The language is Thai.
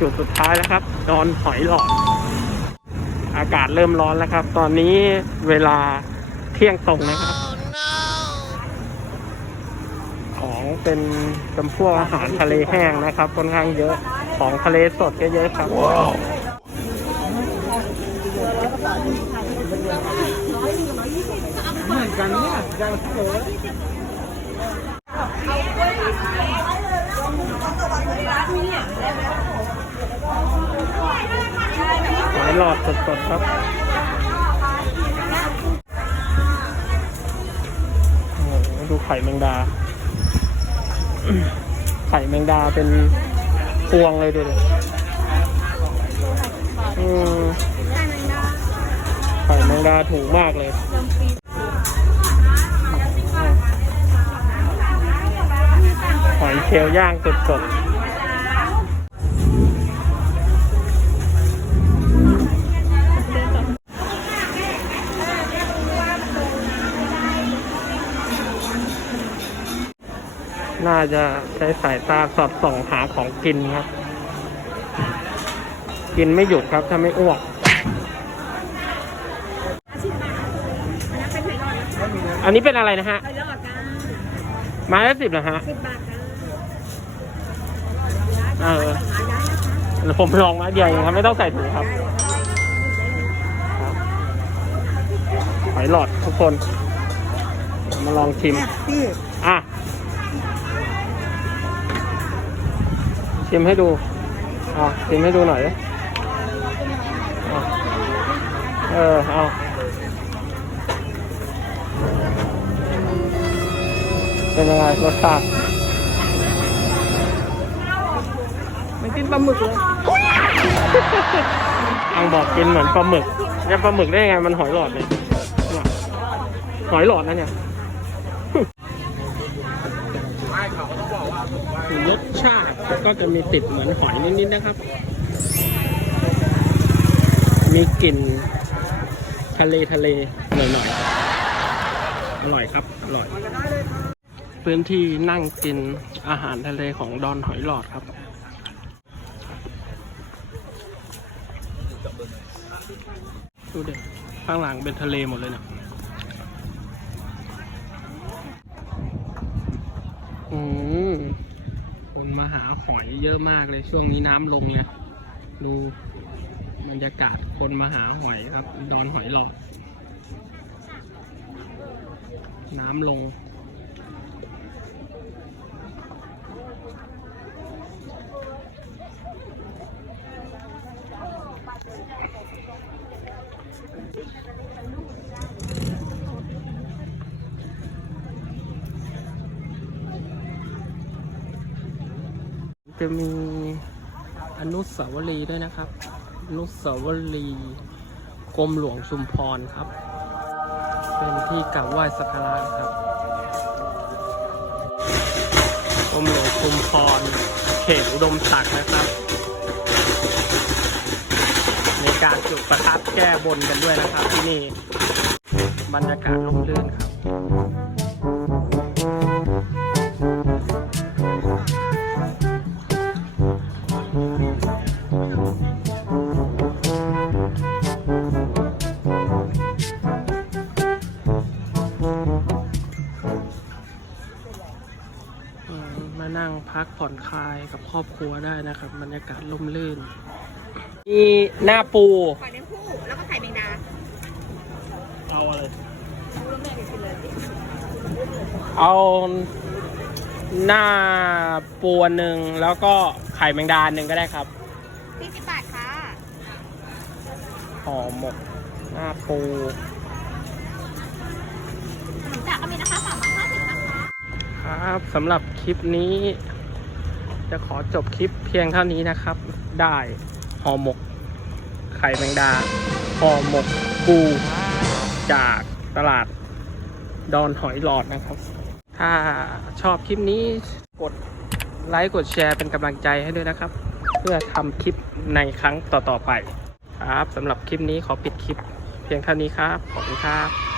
จุดสุดท้ายแล้วครับ ดอนหอยหลอด อากาศเริ่มร้อนแล้วครับ ตอนนี้เวลาเที่ยงตรงนะครับ ของเป็นจำพวกอาหารทะเลแห้งนะครับ ค่อนข้างเยอะ ของทะเลสดก็เยอะครับเหมือนกันเนี่ยยังเกิดหอย หลอดสดๆครับดูไข่แมงดา ไข่แมงดาเป็นพวงเลยดูดิอืมไข่แมงดาถูกมากเลยหอยเชลย่างสดๆ น่าจะใช้สายตาสอดส่องหาของกินครับ กินไม่หยุดครับถ้าไม่อ้วก อันนี้เป็นอะไรนะฮะไปรอดจ้าไม้ละสิบนะฮะสิบบาทจ้าเออหาได้นะคะเดี๋ยวผมลองไม้เดียวเองครับ ไม่ต้องใส่ถุงครับครับหอยหลอดทุกคน มาลองชิมพี่อะ ชิมให้ดูอะชิมให้ดูหน่อยดิอะเออเอาเป็นยังไงรสชาติมันกินปลาหมึกเลยอังบอกกินเหมือนปลาหมึกเนี่ยปลาหมึกได้ยังไงมันหอยหลอดเลยเนี่ยหอยหลอดนะเนี่ย รสชาติก็จะมีติดเหมือนหอยนิดๆนะครับ มีกลิ่นทะเลทะเลหน่อยๆ อร่อยครับ อร่อย พื้นที่นั่งกินอาหารทะเลของดอนหอยหลอดครับดูเด็กข้างหลังเป็นทะเลหมดเลยเนี่ย อืมคนมาหาหอยเยอะมากเลยช่วงนี้น้ำลงเนี่ยดูบรรยากาศคนมาหาหอยครับ ดอนหอยหลอก น้ำลง จะมีอนุสาวรีย์ด้วยนะครับ อนุสาวรีย์กรมหลวงชุมพรครับ เป็นที่กราบไหว้สักการะครับกรมหลวงชุมพร เขตอุดมศักดิ์นะครับ ในการจุดประทัดแก้บนกันด้วยนะครับที่นี่ บรรยากาศร่มรื่นครับ พักผ่อนคลายกับครอบครัวได้นะครับบรรยากาศร่มรื่น มีหน้าปู หอยแมงผู้แล้วก็ไข่แมงดาเอาอะไรรวมแม่กันไปเลยเอาหน้าปูอันหนึ่งแล้วก็ไข่แมงดาอันหนึ่งก็ได้ครับสี่สิบบาทค่ะห่อหมกหน้าปูขนมจากก็มีนะคะสามร้อยห้าสิบนะคะ ครับสำหรับคลิปนี้ จะขอจบคลิปเพียงเท่านี้นะครับ ได้ห่อหมก ไข่แมงดาห่อหมกปูจากตลาดดอนหอยหลอดนะครับ ถ้าชอบคลิปนี้กดไลค์กดแชร์เป็นกำลังใจให้ด้วยนะครับ เพื่อทำคลิปในครั้งต่อๆไป ครับสำหรับคลิปนี้ขอปิดคลิป เพียงเท่านี้ครับ ขอบคุณครับ